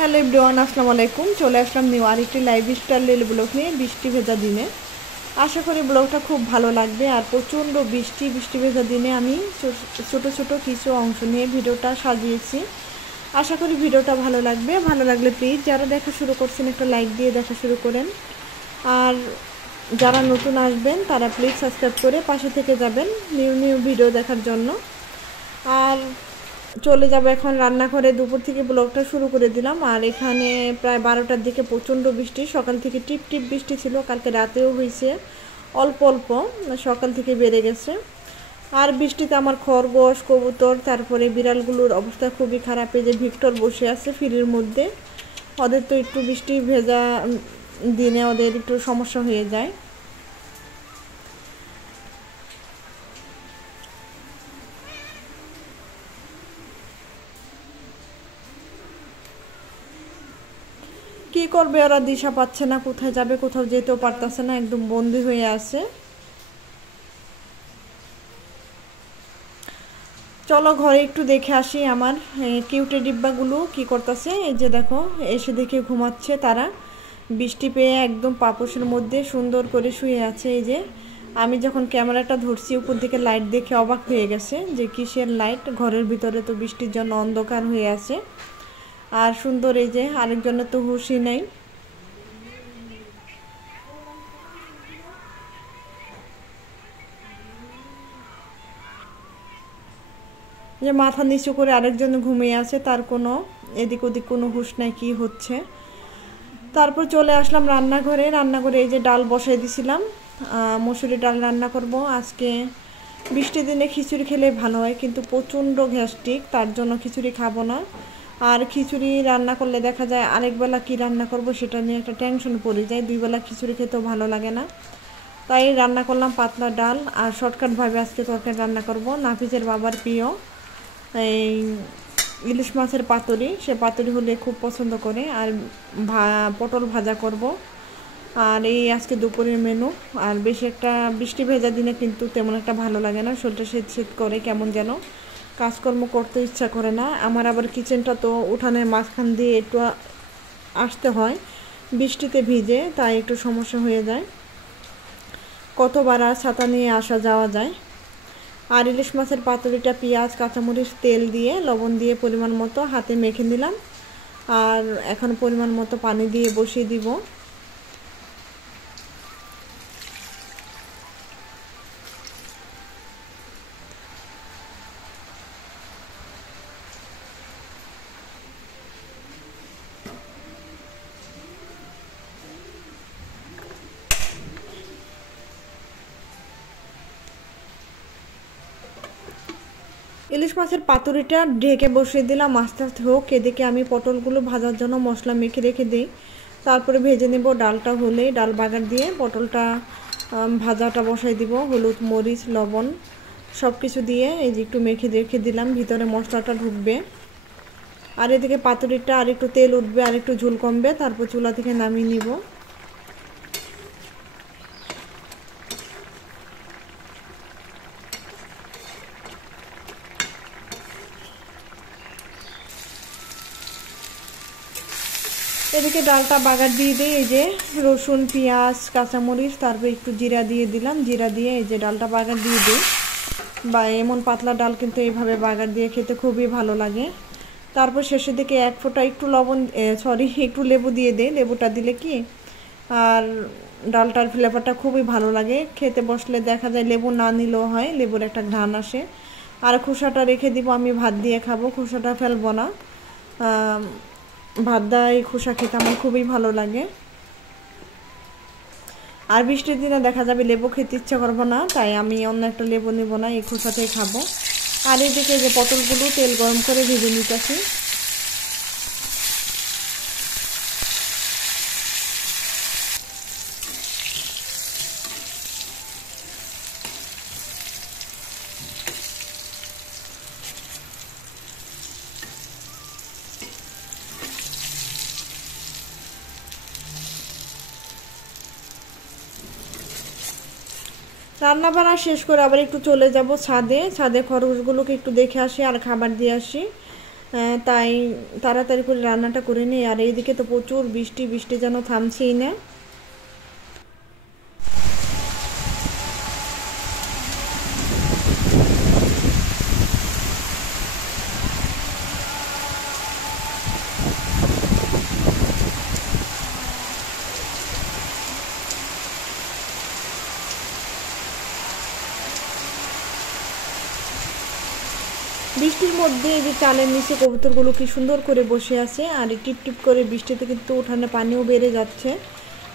Hello everyone, আসসালামু আলাইকুম। চলে আসলাম নিউ আরেকটি লাইফস্টাইল ডেইলি ব্লগ নিয়ে বৃষ্টি ভেজা দিনে। আশা করি ব্লগটা খুব ভালো লাগবে। আর প্রচণ্ড বৃষ্টি ভেজা দিনে আমি ছোট ছোট কিছু অংশ নিয়ে ভিডিওটা সাজিয়েছি। আশা করি ভিডিওটা ভালো লাগবে। ভালো লাগলে প্লিজ যারা দেখা শুরু করছেন একটা লাইক দিয়ে দেখা শুরু করেন। আর যারা নতুন আসবেন তারা প্লিজ সাবস্ক্রাইব করে পাশে থেকে যাবেন নিউ ভিডিও দেখার জন্য। আর চলে যাব এখন রান্নাঘরে। দুপুর থেকে ব্লগটা শুরু করে দিলাম। আর এখানে প্রায় 12টার দিকে প্রচণ্ড বৃষ্টি, সকাল থেকে টিপ টিপ বৃষ্টি ছিল, কালকে রাতেও হয়েছে অল্প অল্প, সকাল থেকে বেড়ে গেছে। আর বৃষ্টিতে আমার খরগোশ, কবুতর, তারপরে বিড়ালগুলোর অবস্থা খুবই খারাপ। এই যে ভিক্টর বসে আছে ফ্রির মধ্যে, ওদের তো একটু বৃষ্টি ভেজা দিনে ওদের একটু সমস্যা হয়ে যায়। কি করবে ওরা, দিশা পাচ্ছে না, কোথায় যাবে, কোথাও যেতেও পারতেছে না, একদম বন্দি হয়ে আছে। চলো ঘরে একটু দেখে আসি আমার কিউটে ডিব্বাগুলো কি করতেছে। এই যে দেখো, এসে দেখে ঘুমাচ্ছে তারা। বৃষ্টি পেয়ে একদম পাপোশের মধ্যে সুন্দর করে শুয়ে আছে। এই যে আমি যখন ক্যামেরাটা ধরছি উপর দিকে লাইট দেখে অবাক হয়ে গেছে যে কিসের লাইট, ঘরের ভিতরে তো বৃষ্টির জন্য অন্ধকার হয়ে আছে। আর সুন্দর, এই যে আরেকজনের তো হুঁশই নেই। যে মাথা নিচু করে আরেকজন ঘুমিয়ে আছে, তার কোনো এদিক ওদিক কোনো হুঁশ নাই কি হচ্ছে। তারপর চলে আসলাম রান্নাঘরে। এই যে ডাল বসাই দিছিলাম, মসুরি ডাল রান্না করব আজকে। বৃষ্টির দিনে খিচুড়ি খেলে ভালো হয়, কিন্তু প্রচণ্ড গ্যাস্ট্রিক, তার জন্য খিচুড়ি খাবো না। আর খিচুড়ি রান্না করলে দেখা যায় আরেকবেলা কি রান্না করব সেটা নিয়ে একটা টেনশন পড়ে যায়। দুই বেলা খিচুড়ি খেতেও ভালো লাগে না। তাই রান্না করলাম পাতলা ডাল। আর শর্টকাটভাবে আজকে তরকারি রান্না করব, নাফিজের বাবার প্রিয় এই ইলিশ মাছের পাতুরি। সে পাতুরি হলে খুব পছন্দ করে। আর পটল ভাজা করব। আর এই আজকে দুপুরের মেনু। আর বেশি একটা বৃষ্টি ভেজা দিনে কিন্তু তেমন একটা ভালো লাগে না, শরীরটা শীত করে, কেমন যেন কাজকর্ম করতে ইচ্ছা করে না। আমার আবার কিচেনটা তো উঠানের মাঝখান দিয়ে একটু আসতে হয়, বৃষ্টিতে ভিজে, তাই একটু সমস্যা হয়ে যায়। কতবার আর ছাতা নিয়ে আসা যাওয়া যায়। আর ইলিশ মাছের পাতুরিটা পেঁয়াজ, কাঁচামরিচ, তেল দিয়ে লবণ দিয়ে পরিমাণ মতো হাতে মেখে নিলাম। আর এখন পরিমাণ মতো পানি দিয়ে বসিয়ে দিব। ইলিশ মাছের পাতুরিটা ঢেকে বসিয়ে দিলাম, আস্তে আস্তে হোক। এদিকে আমি পটলগুলো ভাজার জন্য মশলা মেখে রেখে দিই, তারপরে ভেজে নেব। ডালটা হলেই ডাল বাগার দিয়ে পটলটা ভাজাটা বসাই দিব। হলুদ, মরিচ, লবণ সব কিছু দিয়ে এই যে একটু মেখে রেখে দিলাম, ভিতরে মশলাটা ঢুকবে। আর এদিকে পাতুরিটা আর একটু তেল উঠবে, আর একটু ঝোল কমবে, তারপর চুলা থেকে নামিয়ে নিব। এদিকে ডালটা বাগার দিয়ে দিই। এই যে রসুন, পেঁয়াজ, কাঁচামরিচ, তারপর একটু জিরা দিয়ে দিলাম। জিরা দিয়ে এই যে ডালটা বাগার দিয়ে দিই। বা এমন পাতলা ডাল কিন্তু এইভাবে বাগার দিয়ে খেতে খুবই ভালো লাগে। তারপর শেষের দিকে এক ফোঁটা একটু একটু লেবু দিয়ে দিই। লেবুটা দিলে কি আর ডালটার ফ্লেভারটা খুবই ভালো লাগে। খেতে বসলে দেখা যায় লেবু না নিলেও হয়, লেবুর একটা ঘ্রাণ আসে। আর খোসাটা রেখে দিব, আমি ভাত দিয়ে খাবো, খোসাটা ফেলবো না। ভাত দেওয়া এই খোসা খেতে আমার খুবই ভালো লাগে। আর বৃষ্টির দিনে দেখা যাবে লেবু খেতে ইচ্ছা করবো না, তাই আমি অন্য একটা লেবু নেবো না, এই খোসাটাই খাবো। আর এদিকে যে পটলগুলো তেল গরম করে ভেজে নিতেছি। রান্না বান্না শেষ করে আবার একটু চলে যাব ছাদে। খরগোশগুলোকে একটু দেখে আসি আর খাবার দিয়ে আসি। তাই তাড়াতাড়ি করে রান্নাটা করে নিই। আর এইদিকে তো প্রচুর বৃষ্টি, বৃষ্টি যেন থামছেই না। বৃষ্টির মধ্যে এই যে চালের নিচে কবুতরগুলো কি সুন্দর করে বসে আছে, আর টিপ টিপ করে বৃষ্টিতে কিন্তু উঠানে পানিও বেড়ে যাচ্ছে,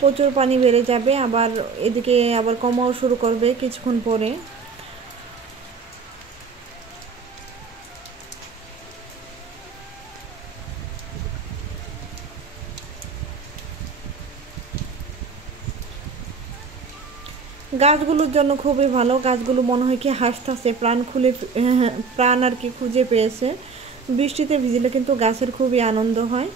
প্রচুর পানি বেড়ে যাবে। আবার এদিকে আবার কমাও শুরু করবে কিছুক্ষণ পরে। গাছগুলোর জন্য খুবই ভালো, গাছগুলো মনে হয় কি হাসতেছে, প্রাণ খুলে প্রাণ আর কি খুঁজে পেয়েছে। বৃষ্টিতে ভিজলে কিন্তু গাছের খুবই আনন্দ হয়।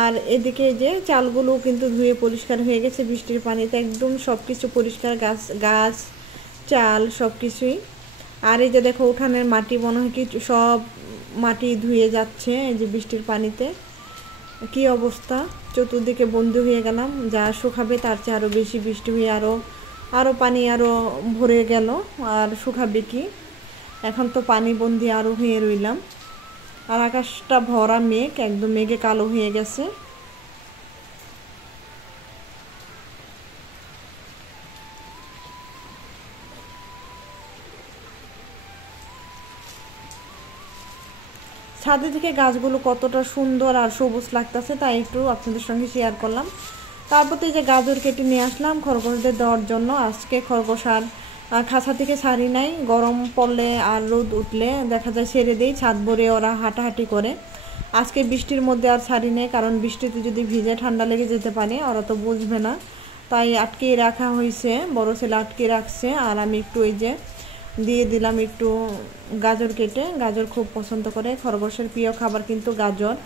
আর এদিকে যে চালগুলো কিন্তু ধুয়ে পরিষ্কার হয়ে গেছে বৃষ্টির পানিতে, একদম সব কিছু পরিষ্কার, গাছ গাছ চাল সব কিছুই। আর এই যে দেখো উঠানের মাটি মনে হয় কি সব মাটি ধুয়ে যাচ্ছে এই যে বৃষ্টির পানিতে। কি অবস্থা, চতুর্দিকে বন্দি হয়ে গেলাম, যা শুকাবে তার চেয়ে আরও বেশি বৃষ্টি হয়ে আরও পানি আরও ভরে গেল, আর শুকাবে কি। এখন তো পানি বন্দি আরও হয়ে রইলাম। আর আকাশটা ভরা মেঘ, একদম মেঘে কালো হয়ে গেছে। ছাদে থেকে গাছগুলো কতটা সুন্দর আর সবুজ লাগতেছে তাই একটু আপনাদের সঙ্গে শেয়ার করলাম। তারপর তো এই যে গাজর কেটে নিয়ে আসলাম খরগোশদের দেওয়ার জন্য। আজকে খরগোশ আর খাঁচা থেকে ছাড়ি নাই, গরম পড়লে আর রোদ উঠলে দেখা যায় ছেড়ে দেই, ছাদ ভরে ওরা হাঁটাহাঁটি করে। আজকে বৃষ্টির মধ্যে আর ছাড়ি নেই, কারণ বৃষ্টিতে যদি ভিজে ঠান্ডা লেগে যেতে পারে, ওরা তো বুঝবে না, তাই আটকে রাখা হয়েছে, বড় ছেলে আটকে রাখছে। আর আমি একটু ওই যে দিয়ে দিলাম একটু গাজর কেটে, গাজর খুব পছন্দ করে, খরগোশের প্রিয় খাবার কিন্তু গাজর।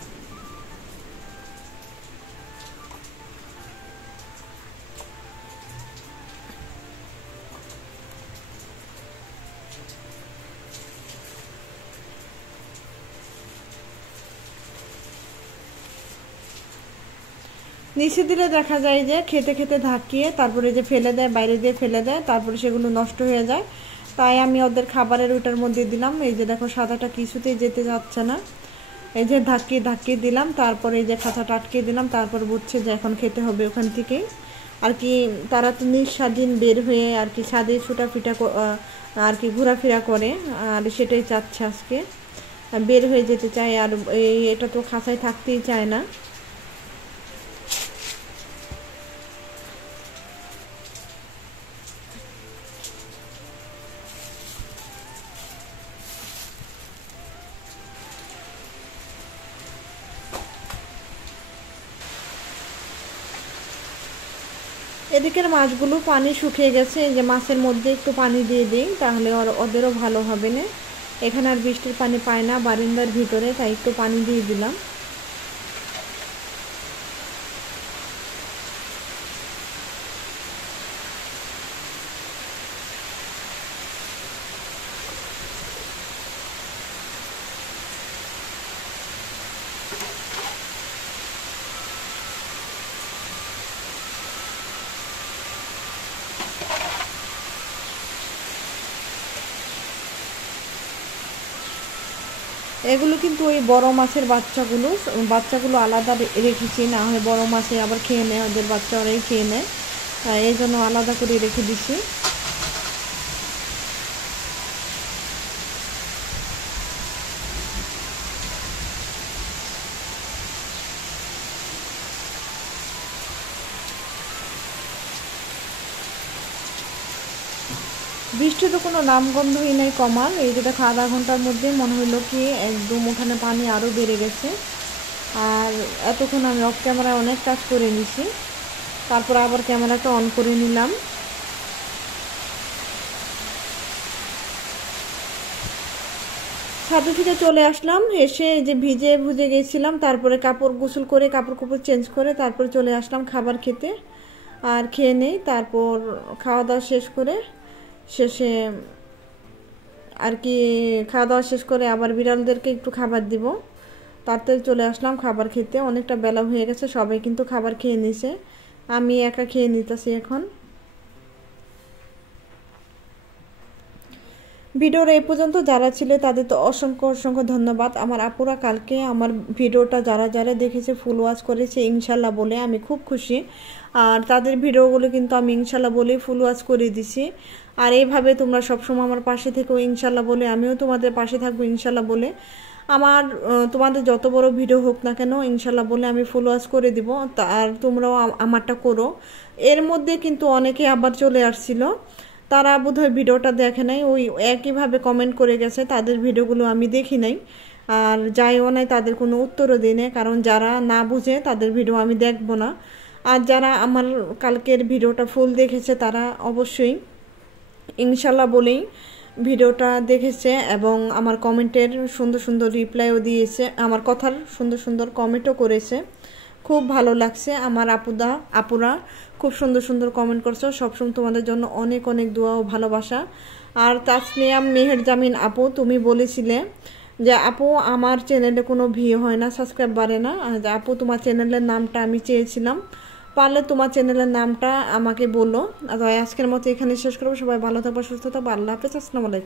নিচে দিলে দেখা যায় যে খেতে খেতে ধাকিয়ে তারপরে যে ফেলে দেয়, বাইরে দিয়ে ফেলে দেয়, তারপরে সেগুলো নষ্ট হয়ে যায়। তাই আমি ওদের খাবারের ওইটার মধ্যে দিলাম। এই যে দেখো সাদাটা কিছুতেই যেতে যাচ্ছে না, এই যে ধাক্কিয়ে ধাক্কিয়ে দিলাম, তারপরে এই যে খাঁচাটা আটকে দিলাম, তারপর বুঝছে যে এখন খেতে হবে ওখান থেকেই। আর কি তারা তো নিঃস্বাধীন বের হয়ে আর কি ছাদে ছুটাফিটা আর কি ঘোরাফেরা করে, আর সেটাই চাচ্ছে আজকে, বের হয়ে যেতে চায়। আর এটা তো খাঁচায় থাকতেই চায় না। এদিকের মাছগুলো পানি শুকিয়ে গেছে, এই যে মাছের মধ্যে একটু পানি দিয়ে দিই, তাহলে ওদেরও ভালো হবে না। এখানে আর বৃষ্টির পানি পায় না বারান্দার ভিতরে, তাই একটু পানি দিয়ে দিলাম। এগুলো কিন্তু ওই বড় মাছের বাচ্চাগুলো আলাদা রেখেছি, না হয় বড় মাছে আবার খেয়ে নেয়, ওদের বাচ্চা ওরাই খেয়ে নেয়, এই জন্য আলাদা করে রেখে দিছি। বৃষ্টি তো কোনো নামগন্ধই নাই কমার। এই যে দেখো আধা ঘন্টার মধ্যে মনে হলো কি একদম ওখানে পানি আরও বেড়ে গেছে। আর এতক্ষণ আমি অফ ক্যামেরায় অনেক কাজ করে নিছি, তারপর আবার ক্যামেরাটা অন করে নিলাম। ছাদে থেকে চলে আসলাম, এসে যে ভিজে গেছিলাম, তারপরে কাপড় গোসল করে কাপড় চেঞ্জ করে তারপরে চলে আসলাম খাবার খেতে। আর খেয়ে নেই, তারপর খাওয়া দাওয়া শেষে আর কি খাওয়া দাওয়া শেষ করে আবার বিড়ালদেরকে একটু খাবার দিব। তাড়াতাড়ি চলে আসলাম খাবার খেতে, অনেকটা বেলা হয়ে গেছে, সবাই কিন্তু খাবার খেয়ে নিছে, আমি একা খেয়ে নিতেছি এখন। ভিডিওর এই পর্যন্ত যারা ছিল তাদের তো অসংখ্য অসংখ্য ধন্যবাদ। আমার আপুরা কালকে আমার ভিডিওটা যারা যারা দেখেছে ফুল ওয়াচ করেছে ইনশাল্লাহ বলে, আমি খুব খুশি। আর তাদের ভিডিওগুলো কিন্তু আমি ইনশাল্লাহ বলে ফুল ওয়াচ করে দিছি। আর এইভাবে তোমরা সবসময় আমার পাশে থেকেও ইনশাল্লাহ বলে, আমিও তোমাদের পাশে থাকবো ইনশাল্লাহ বলে। আমার তোমাদের যত বড় ভিডিও হোক না কেন ইনশাল্লাহ বলে আমি ফুল ওয়াচ করে দিব, আর তোমরাও আমারটা করো। এর মধ্যে কিন্তু অনেকে আবার চলে আসছিল, তারা বোধহয় ভিডিওটা দেখে নাই, ওই একইভাবে কমেন্ট করে গেছে, তাদের ভিডিওগুলো আমি দেখি নাই আর যাইও নাই, তাদের কোনো উত্তরও দিই নাই, কারণ যারা না বুঝে তাদের ভিডিও আমি দেখব না। আর যারা আমার কালকের ভিডিওটা ফুল দেখেছে তারা অবশ্যই ইনশাল্লাহ বলেই ভিডিওটা দেখেছে এবং আমার কমেন্টের সুন্দর সুন্দর রিপ্লাইও দিয়েছে, আমার কথার সুন্দর সুন্দর কমেন্টও করেছে। খুব ভালো লাগছে। আমার আপুরা খুব সুন্দর সুন্দর কমেন্ট করছো, সবসময় তোমাদের জন্য অনেক অনেক দোয়া ও ভালোবাসা। আর তাসনিয়া মেহের জামিন আপু, তুমি বলেছিলে যে আপু আমার চ্যানেলে কোনো ভিউ হয় না, সাবস্ক্রাইব বাড়ে না। আপু তোমার চ্যানেলের নামটা আমি চেয়েছিলাম, পারলে তোমার চ্যানেলের নামটা আমাকে বলো। আজকের মতো এখানে শেষ করবো। সবাই ভালো থাকবো, সুস্থ থাকবো। আল্লাহ হাফেজ, আসসালামু আলাইকুম।